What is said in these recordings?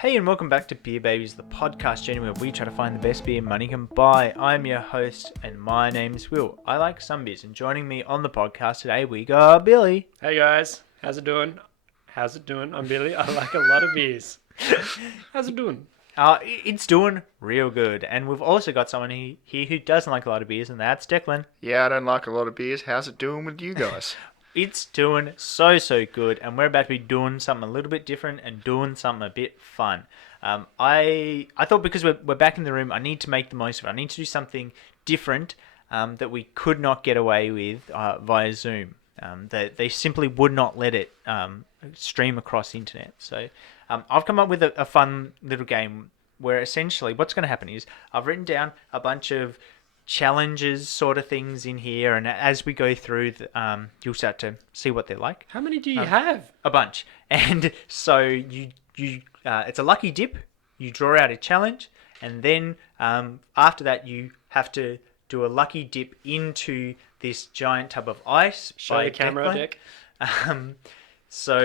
Hey and welcome back to Beer Babies, the podcast journey where we try to find the best beer money can buy. I'm your host and my name's Will. I like some beers, and joining me on the podcast today we got Billy. Hey guys, how's it doing? I'm Billy. I like a lot of beers. How's it doing? It's doing real good. And we've also got someone here who doesn't like a lot of beers, and that's Declan. Yeah, I don't like a lot of beers. How's it doing with you guys? It's doing so good, and we're about to be doing something a little bit different and doing something a bit fun. I thought because we're back in the room, I need to make the most of it. I need to do something different that we could not get away with via Zoom. They simply would not let it stream across the internet. So I've come up with a fun little game where essentially what's going to happen is I've written down a bunch of challenges sort of things in here, and as we go through you'll start to see what they're like. How many do you have? A bunch. And so you it's a lucky dip. You draw out a challenge, and then after that you have to do a lucky dip into this giant tub of ice. Show the camera, Dick. So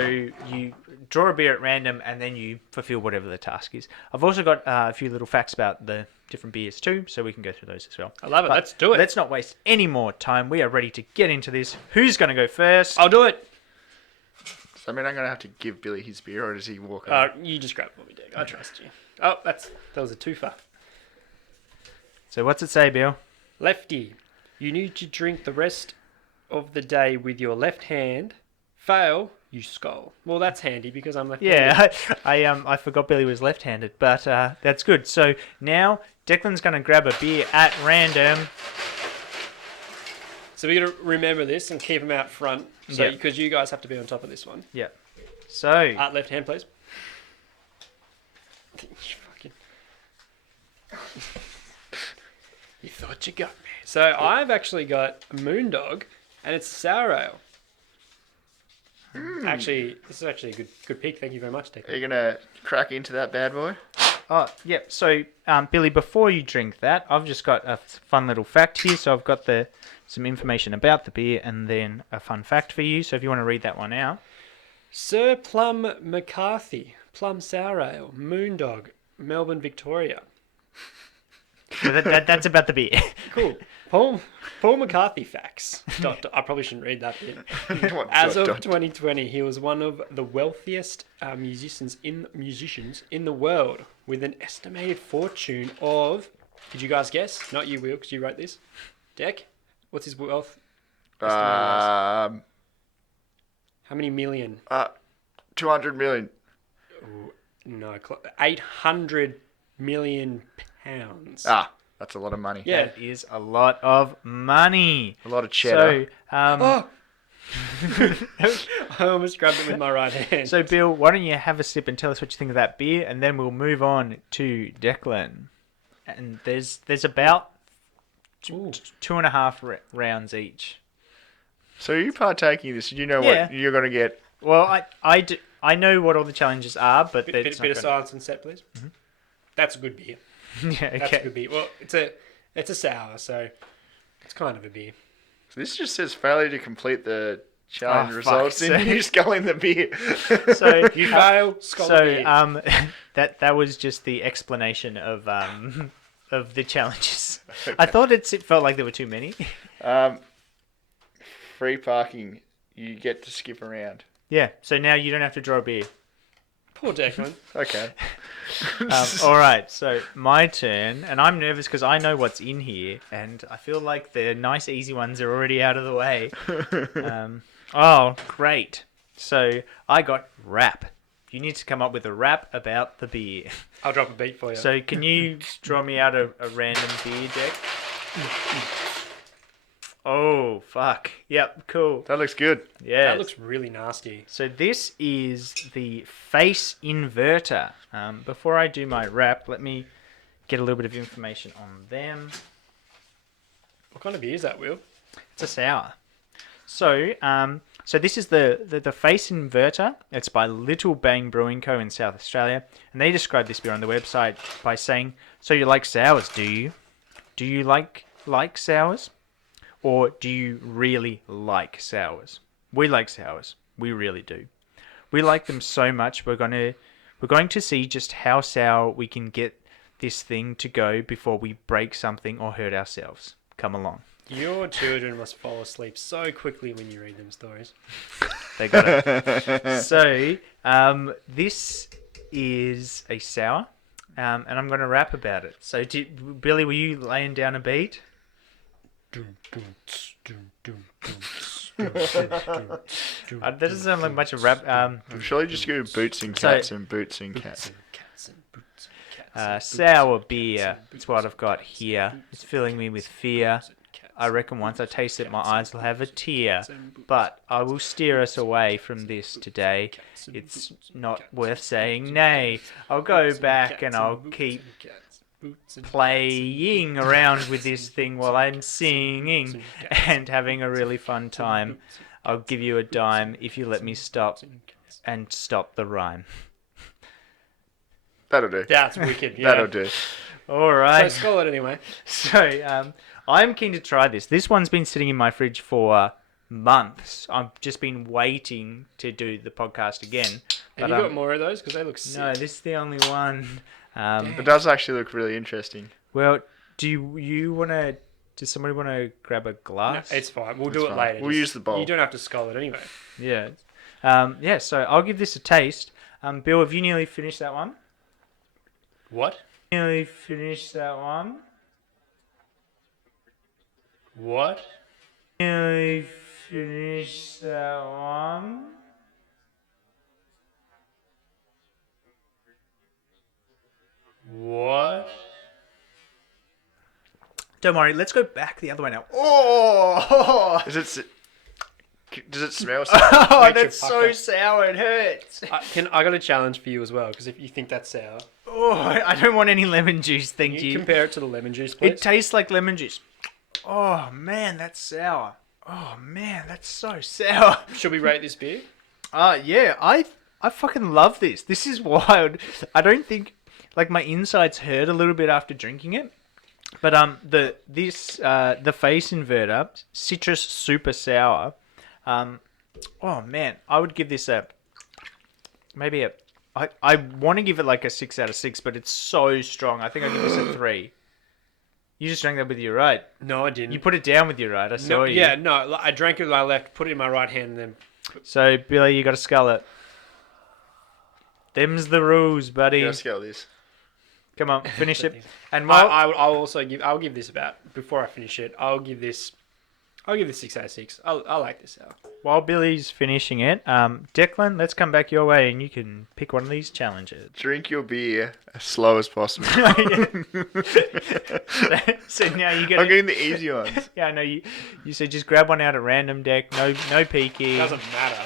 you draw a beer at random, and then you fulfill whatever the task is. I've also got a few little facts about the different beers too, so we can go through those as well. I love it. But let's do it. Let's not waste any more time. We are ready to get into this. Who's going to go first? I'll do it. So, I'm going to have to give Billy his beer, or does he walk over? You just grab it for me, Dick. I trust you. Oh, that was a twofer. So what's it say, Bill? Lefty, you need to drink the rest of the day with your left hand. Fail, you skull. Well, that's handy because I'm left-handed. Yeah, I forgot Billy was left-handed, but that's good. So now Declan's going to grab a beer at random. So we got to remember this and keep them out front, so because you guys have to be on top of this one. Yeah. So Left hand, please. You thought you got me. So I've actually got a Moondog, and it's sour ale. Actually, this is actually a good pick. Thank you very much, Dick. Are you going to crack into that bad boy? Oh, yeah. So, Billy, before you drink that, I've just got a fun little fact here. So I've got some information about the beer and then a fun fact for you. So if you want to read that one out. Sir Plum McCarthy, Plum Sour Ale, Moondog, Melbourne, Victoria. So that's about the beer. Cool. Paul McCarthy facts. I probably shouldn't read that bit. As of 2020, he was one of the wealthiest musicians in the world, with an estimated fortune of. Did you guys guess? Not you, Will, because you wrote this. Deck, what's his wealth? How many million? 200 million. Ooh, no, 800 million pounds. That's a lot of money. Yeah. That is a lot of money. A lot of cheddar. So, I almost grabbed it with my right hand. So, Bill, why don't you have a sip and tell us what you think of that beer, and then we'll move on to Declan. And there's about 2.5 rounds each. So are you partaking in this? Do you know what you're going to get? Well, I know what all the challenges are, but bit of silence and set, please. Mm-hmm. That's a good beer. Yeah, okay. That's a good beer. Well, it's a sour, so it's kind of a beer. So this just says failure to complete the challenge results in you sculling the beer. So you fail, skull the beer. That was just the explanation of the challenges. Okay. I thought it felt like there were too many. Free parking. You get to skip around. Yeah. So now you don't have to draw a beer. Poor Declan. Okay. All right, so my turn, and I'm nervous because I know what's in here, and I feel like the nice, easy ones are already out of the way. Oh, great. So I got rap. You need to come up with a rap about the beer. I'll drop a beat for you. So can you draw me out a random beer deck? Oh, fuck. Yep, cool. That looks good. Yeah. That looks really nasty. So this is the Face Inverter. Before I do my wrap, let me get a little bit of information on them. What kind of beer is that, Will? It's a sour. So this is the Face Inverter. It's by Little Bang Brewing Co. in South Australia. And they describe this beer on the website by saying, so you like sours, do you? Do you like sours? Or do you really like sours? We like sours. We really do. We like them so much, we're going to we're going to see just how sour we can get this thing to go before we break something or hurt ourselves. Come along. Your children must fall asleep so quickly when you read them stories. They got it. So, this is a sour, and I'm going to rap about it. So, Billy, were you laying down a beat? That doesn't sound like much of rap. I'm sure you just go boots and cats and boots and cats. Sour beer. That's what I've got here. It's filling me with fear. I reckon once I taste it, my eyes will have a tear. But I will steer us away from this today. It's not worth saying nay. I'll go back and I'll keep playing around with this thing while I'm singing and having a really fun time. I'll give you a dime if you let me stop and stop the rhyme. That'll do. That's wicked. Yeah. That'll do. All right. So skull it anyway. So, I'm keen to try this. This one's been sitting in my fridge for months. I've just been waiting to do the podcast again. Have you got more of those? Because they look sick. No, this is the only one. It does actually look really interesting. Well, do you want to... Does somebody want to grab a glass? No, it's fine. We'll do it later. We'll use the bowl. You don't have to skull it anyway. Yeah. Yeah, so I'll give this a taste. Bill, have you nearly finished that one? What? Nearly finished that one. What? Nearly finished that one. What? Don't worry, let's go back the other way now. Oh! Does it smell? Oh, Makes you that's so pucker. sour, it hurts. I got a challenge for you as well, because if you think that's sour, Oh, I don't want any lemon juice, thank you you. compare it to the lemon juice, please. It tastes like lemon juice. Oh, man, that's sour. Oh, man, that's so sour. Should we rate this beer? Yeah, I fucking love this. This is wild. I don't think, like, my insides hurt a little bit after drinking it. But the face inverter, citrus super sour. Oh man, I would give this I want to give it like a 6 out of 6, but it's so strong. I think I'd give this a 3. You just drank that with your right. No, I didn't. You put it down with your right. I saw no, you. Yeah, no. I drank it with my left, put it in my right hand, and then... So Billy, you got to scull it. Them's the rules, buddy. Yeah, scale this. Come on, finish it. And while I'll give this about, before I finish it, I'll give this 6 out of 6. I like this sour. while Billy's finishing it, Declan, let's come back your way and you can pick one of these challenges. Drink your beer as slow as possible. So now you get. I'm getting the easy ones. Yeah, I know you said just grab one out at random, Deck. No peeking. Doesn't matter.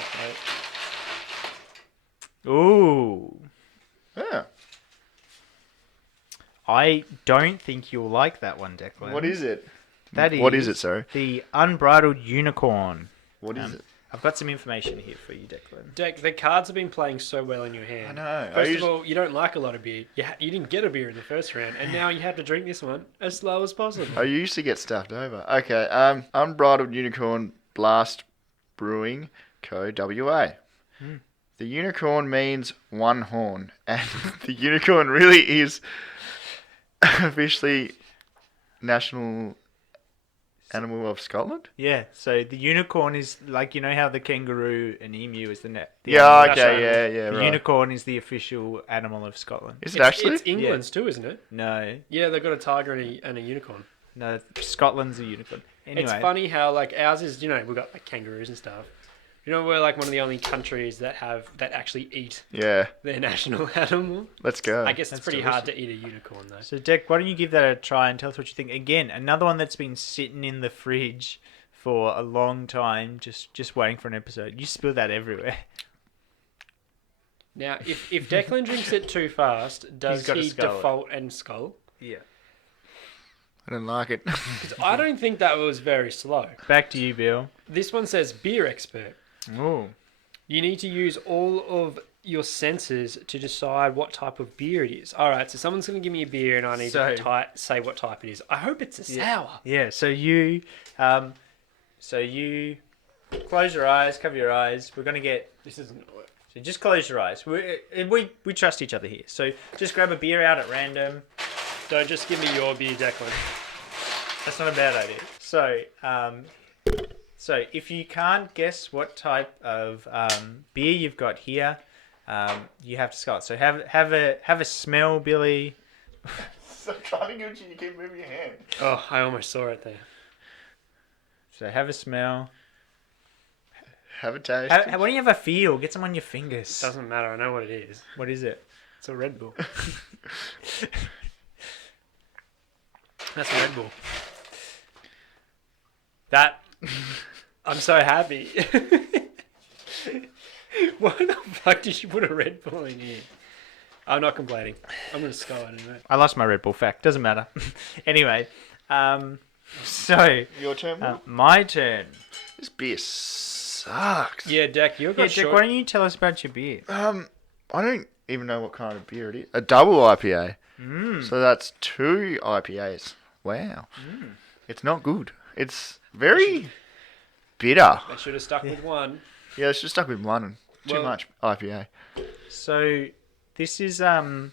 Right? Ooh. Yeah. I don't think you'll like that one, Declan. What is it? What is it, sorry? The Unbridled Unicorn. What is it? I've got some information here for you, Declan. Deck, the cards have been playing so well in your hand. I know. First of all, you don't like a lot of beer. You didn't get a beer in the first round, and now you have to drink this one as slow as possible. I used to get stuffed over. Okay, Unbridled Unicorn Blast Brewing Co. WA. The unicorn means one horn, and the unicorn really is officially national animal of Scotland. Yeah, so the unicorn is like, you know how the kangaroo and emu is the Yeah, animal? okay, yeah, The right. unicorn is the official animal of Scotland. Is it actually? It's England's too, isn't it? No, Yeah, they've got a tiger and a unicorn. no, Scotland's a unicorn. Anyway, It's funny how like ours is, we've got like kangaroos and stuff. We're like one of the only countries that actually eat Yeah, their national animal. let's go. I guess it's That's pretty hard to eat a unicorn though. So, Deck, why don't you give that a try and tell us what you think? Again, another one that's been sitting in the fridge for a long time, just waiting for an episode. You spill that everywhere. Now, if Declan drinks it too fast, does gotta he scull it. default and skull? Yeah. I don't like it. 'Cause I don't think that was very slow. Back to you, Bill. This one says beer expert. Ooh. You need to use all of your senses to decide what type of beer it is. All right, so someone's going to give me a beer and I need to say what type it is. I hope it's a sour. Yeah. So you close your eyes, cover your eyes. We're gonna get. This isn't going to work. So just close your eyes. We trust each other here. So just grab a beer out at random. Don't just give me your beer, Declan. That's not a bad idea. So if you can't guess what type of beer you've got here, you have to skull it. So have a smell, Billy. So trying to get you keep moving your hand. Oh, I almost saw it there. So have a smell. Have a taste. Why don't you have a feel? Get some on your fingers. Doesn't matter. I know what it is. What is it? It's a Red Bull. That's a Red Bull. That. I'm so happy. Why the fuck did you put a Red Bull in here? I'm not complaining. I'm going to skull it anyway. I lost my Red Bull fact. Doesn't matter. Anyway, so Your turn, Will? my turn. This beer sucks. Yeah, Deck, you've Yeah, got Jack, why don't you tell us about your beer? I don't even know what kind of beer it is. A double IPA. So that's 2 IPAs. Wow. It's not good. It's very bitter. They should have stuck with one. Yeah, it's just stuck with one. Too much IPA. So this is I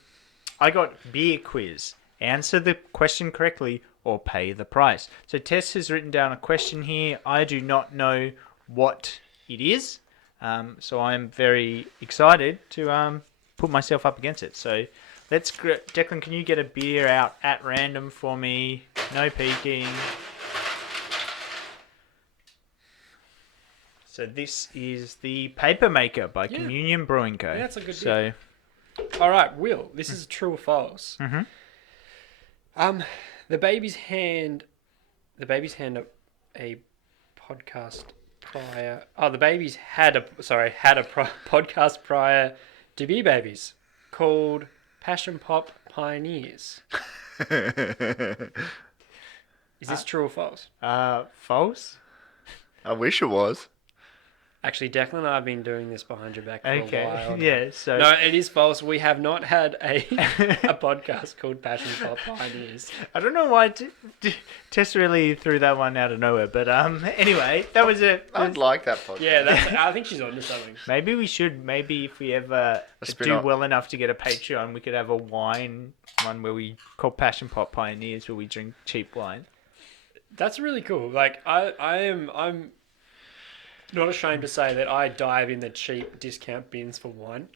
got beer quiz. Answer the question correctly or pay the price. So Tess has written down a question here. I do not know what it is. So I'm very excited to put myself up against it. So Declan, can you get a beer out at random for me? No peeking. So this is the Paper Maker by Communion Brewing Co. Yeah, that's a good So All right, Will, this is true or false? The baby's hand a podcast prior. Oh, the babies had a podcast prior to Beer Babies called Passion Pop Pioneers. Is this true or false? false? I wish it was. Actually, Declan and I have been doing this behind your back for a while. Yeah, so No, it is false. We have not had a podcast called Passion Pop Pioneers. I don't know why Tess really threw that one out of nowhere, but anyway, that was it. I'd like that podcast. Yeah, I think she's onto something. Maybe we should. Maybe if we ever do spin-off. well enough to get a Patreon, we could have a wine one where we call Passion Pop Pioneers, where we drink cheap wine. That's really cool. Like I'm not ashamed to say that I dive in the cheap discount bins for wine.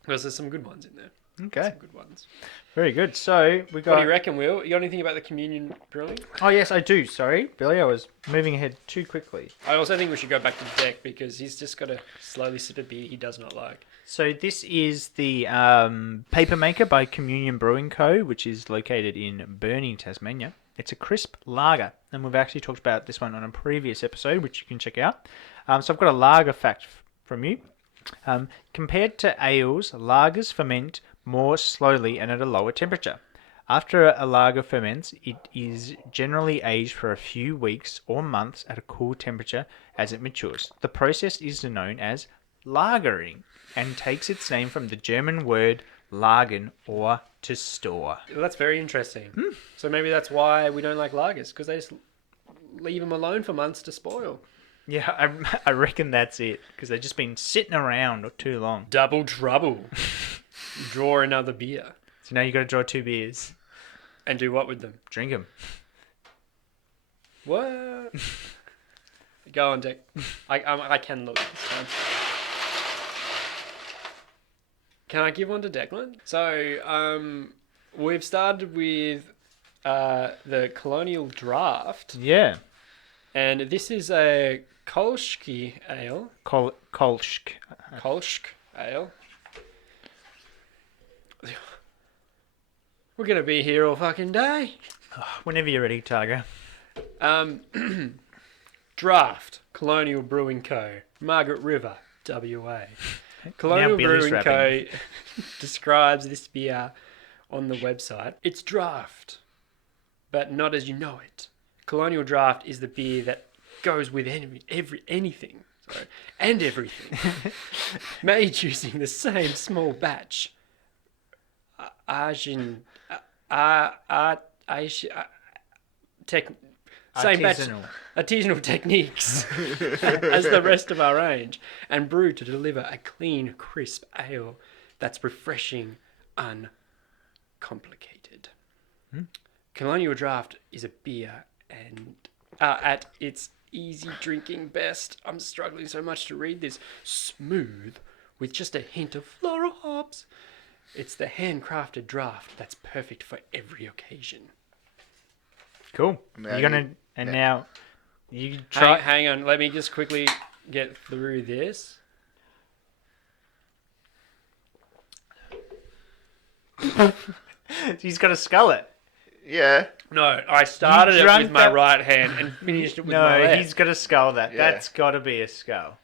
Because there's some good ones in there. Okay, Some good ones. very good. So we got. What do you reckon, Will? You got anything about the communion brewing? Oh yes, I do. Sorry, Billy, I was moving ahead too quickly. I also think we should go back to the deck because he's just got to slowly sip a beer he does not like. So this is the Paper Maker by Communion Brewing Co., which is located in Burnie, Tasmania. It's a crisp lager, and we've actually talked about this one on a previous episode, which you can check out. So I've got a lager fact from you. Compared to ales, lagers ferment more slowly and at a lower temperature. After a lager ferments, it is generally aged for a few weeks or months at a cool temperature as it matures. The process is known as lagering and takes its name from the German word lagern, or to store. Well, that's very interesting. So maybe that's why we don't like lagers, because they just leave them alone for months to spoil. Yeah, I reckon that's it, because they've just been sitting around too long. Double trouble. Draw another beer. So now you got to draw 2 beers. And do what with them? Drink them. What? Go on, Dick. I can look this time. Can I give one to Declan? So, we've started with the Colonial Draught, Yeah. and this is a Kolschki ale. Kolschk. Kolschk ale. We're gonna be here all fucking day. Whenever you're ready, Tiger. Draught, Colonial Brewing Co., Margaret River, WA. Colonial Billy's Brewing Co. describes this beer on the website. It's draft, but not as you know it. Colonial Draught is the beer that goes with anything. Sorry, and everything. Made using the same small batch. Same batch, Artisanal. artisanal techniques as the rest of our range, and brewed to deliver a clean, crisp ale that's refreshing, uncomplicated. Colonial Draught is a beer, and at its easy drinking best, I'm struggling so much to read this, smooth, with just a hint of floral hops. It's the handcrafted draft that's perfect for every occasion. Cool. Now You're gonna you- now you try. Hang on, let me just quickly get through this. He's got to scull it. Yeah. No, I started it drank with my that- right hand and finished it with my No, left. he's got to scull that. Yeah. That's got to be a skull.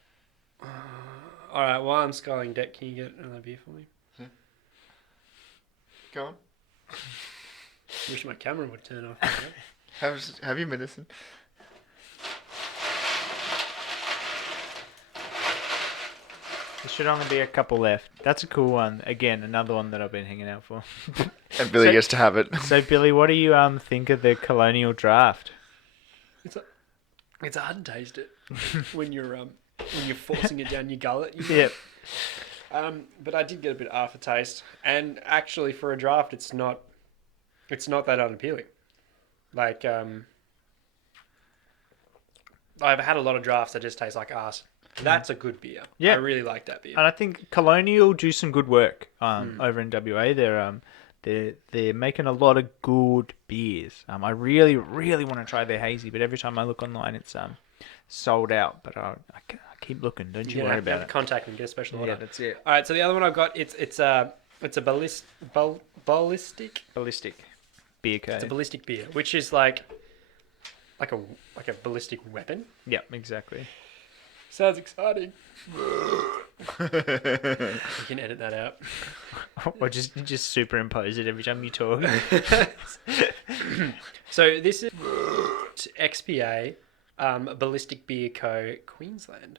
All right, while I'm sculling, Deck, can you get another beer for me? Go on. Wish my camera would turn off. Have your medicine. There should only be a couple left. That's a cool one. Again, another one that I've been hanging out for. And Billy So- gets to have it. So, Billy, what do you think of the Colonial Draft? It's hard to taste it when you're forcing it down your gullet. You know? Yep. But I did get a bit of aftertaste, and actually for a draft, it's not that unappealing. Like I've had a lot of drafts that just taste like arse. That's a good beer. Yeah. I really like that beer. And I think Colonial do some good work over in WA. They're making a lot of good beers. I really want to try their hazy, but every time I look online, it's sold out. But I keep looking. Don't you You're worry gonna have about to it. contact them, get a special order. Yeah, that's it. All right, so the other one I've got it's a ballistic. Ballistic beer It's a code. ballistic beer, which is like a ballistic weapon. Yeah, exactly. Sounds exciting. You can edit that out. Or just superimpose it every time you talk. So this is XPA, Ballistic Beer Co. Queensland.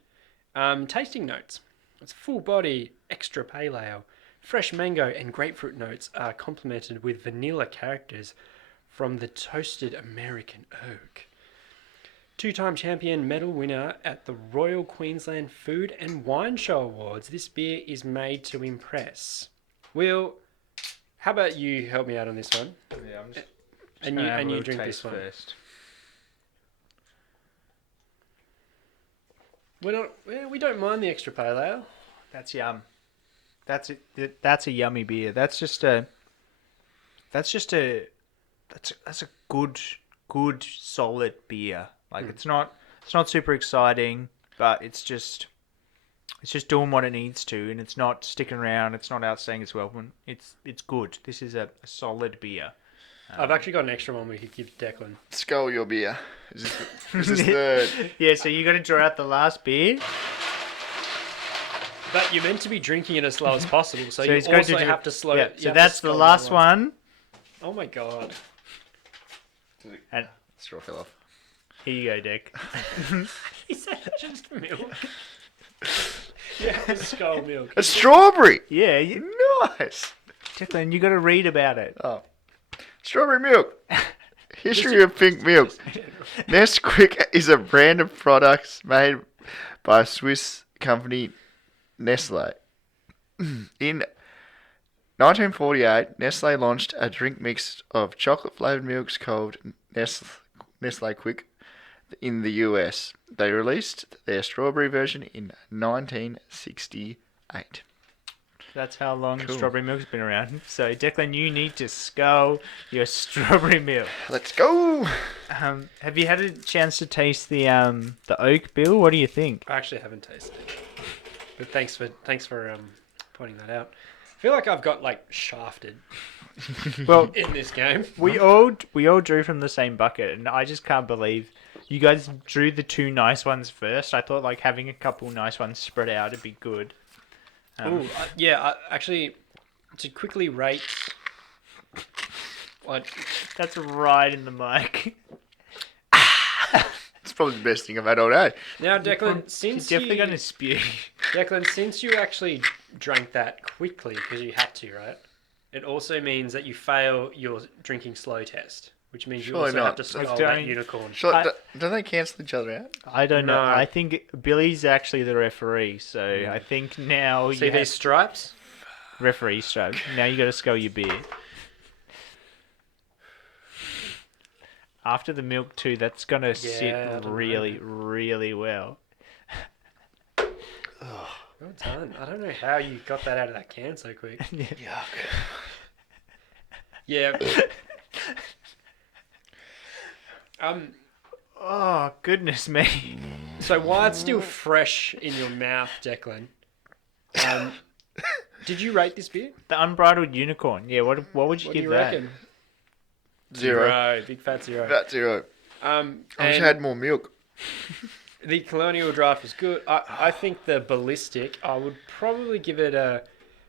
Tasting notes. It's full body, extra pale ale. Fresh mango and grapefruit notes are complemented with vanilla characters from the toasted American oak. Two-time champion medal winner at the Royal Queensland Food and Wine Show Awards. This beer is made to impress. Will, how about you help me out on this one? Yeah, I'm just And you drink this one. first. We don't mind the extra pale ale. That's yum. That's a yummy beer. That's a good solid beer. Like it's not super exciting, but it's just doing what it needs to, and it's not sticking around. It's not outstaying its welcome. It's good. This is a solid beer. I've actually got an extra one we could give Declan. Skull your beer. Is this the... Yeah, so you got to draw out the last beer. But you're meant to be drinking it as slow as possible, so you he's going also have to slow Yeah, it. so that's the last one. Oh my god. And Straw fell off. here you go, Dick. He said just milk. Yeah, it was skull milk. A strawberry! Yeah, Nice! Declan, you got to read about it. Oh. Strawberry milk. History of pink milk. Nesquik is a brand of products made by Swiss company Nestle. In 1948, Nestle launched a drink mix of chocolate-flavored milks called Nestle Quick in the US. They released their strawberry version in 1968. That's how long Cool. strawberry milk's been around. So, Declan, you need to scull your strawberry milk. Let's go! Have you had a chance to taste the oak, Bill? What do you think? I actually haven't tasted it. But thanks for pointing that out. I feel like I've got like shafted Well, in this game. we all drew from the same bucket, and I just can't believe you guys drew the two nice ones first. I thought like having a couple nice ones spread out would be good. Actually, to quickly rate, what? That's right in the mic. It's probably the best thing I've had all day. Now, Declan, You're since definitely you, going to spew. Declan, since you actually drank that quickly because you had to, right? It also means that you fail your drinking slow test. which means you Surely also not. have to skull that don't- unicorn. Don't they cancel each other out? I don't know. No. I think Billy's actually the referee, so I think now See you have these stripes? referee stroke. Now you got to scull your beer. After the milk too, that's gonna I sit don't know. really, really well. Well done. I don't know how you got that out of that can so quick. Yuck. Yeah. Oh goodness me! So while it's still fresh in your mouth, Declan, did you rate this beer? The Unbridled Unicorn. Yeah, what would you What do give you that? reckon? 0. Big fat 0. About 0. I wish I And had more milk. the Colonial Draught was good. I think the Ballistic, I would probably give it a,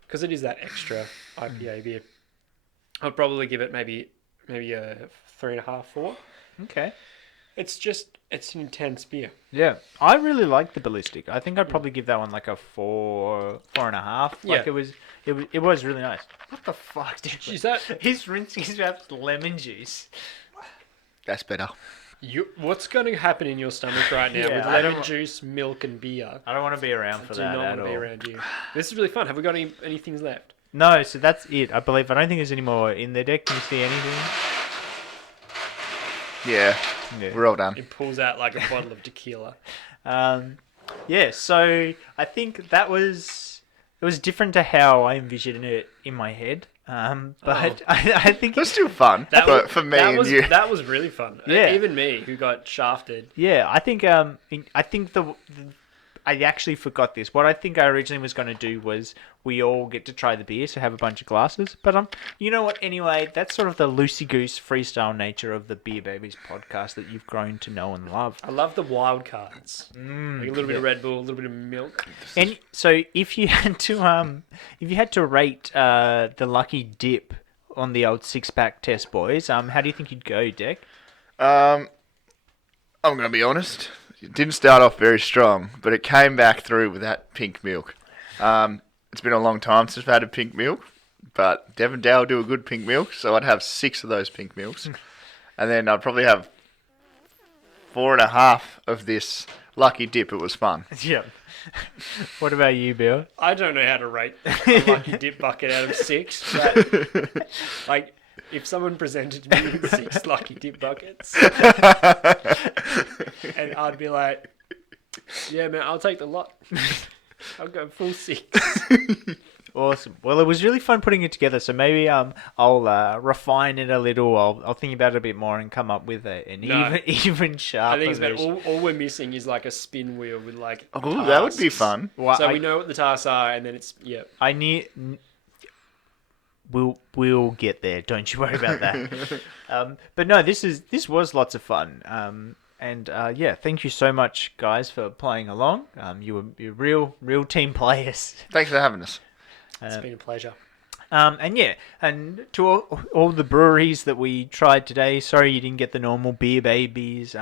because it is that extra IPA beer. I'd probably give it maybe a 3.5, 4. Okay. It's an intense beer. Yeah, I really like the Ballistic. I think I'd probably give that one like a 4.5. Like Yeah. it was really nice. What the fuck, dude? Is that He's rinsing his mouth with lemon juice. That's better. what's going to happen in your stomach right now Yeah, with I don't lemon wa- juice, milk, and beer? I don't want to be around for Do that not at want to be all. around you. This is really fun. Have we got any things left? No, so that's it. I believe. I don't think there's any more in the deck. Can you see anything? Yeah, Yeah. we're all done. It pulls out like a bottle of tequila. Yeah. So I think it was different to how I envisioned it in my head. But I think It was still fun, but for me that and was, you. that was really fun. Yeah. Even me, who got shafted. yeah. I think I actually forgot this. What I think I originally was going to do was we all get to try the beer, so have a bunch of glasses. But you know what? Anyway, that's sort of the loosey goose freestyle nature of the Beer Babies podcast that you've grown to know and love. I love the wild cards. Like a little bit of Red Bull, a little bit of milk. And so, if you had to rate the Lucky Dip on the old 6-pack test, boys, how do you think you'd go, Deck? I'm going to be honest. It didn't start off very strong, but it came back through with that pink milk. It's been a long time since I've had a pink milk, but Devon Dow do a good pink milk, so I'd have 6 of those pink milks. And then I'd probably have 4.5 of this Lucky Dip. It was fun. Yeah. What about you, Bill? I don't know how to rate a Lucky Dip bucket out of 6, but like if someone presented me with 6 Lucky Dip buckets, and I'd be like, yeah, man, I'll take the lot. I'll go full 6. Awesome. Well, it was really fun putting it together. So maybe I'll refine it a little. I'll think about it a bit more and come up with an even I sharper think it's about version. all we're missing is like a spin wheel with like Oh, that would be tasks. fun. Well, So we know what the tasks are, and then it's I need. We'll get there. Don't you worry about that. But no, this was lots of fun. And yeah, thank you so much, guys, for playing along. You're real team players. Thanks for having us. It's been a pleasure. And yeah, and to all the breweries that we tried today, sorry you didn't get the normal Beer Babies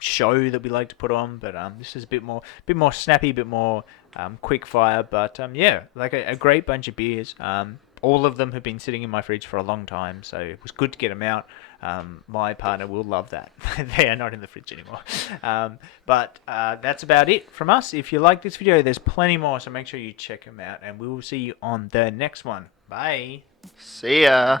show that we like to put on, but this is a bit more snappy, a bit more quick fire. But yeah, like a great bunch of beers. All of them have been sitting in my fridge for a long time, so it was good to get them out. My partner will love that. They are not in the fridge anymore. But that's about it from us. If you like this video, there's plenty more, so make sure you check them out, and we will see you on the next one. Bye. See ya.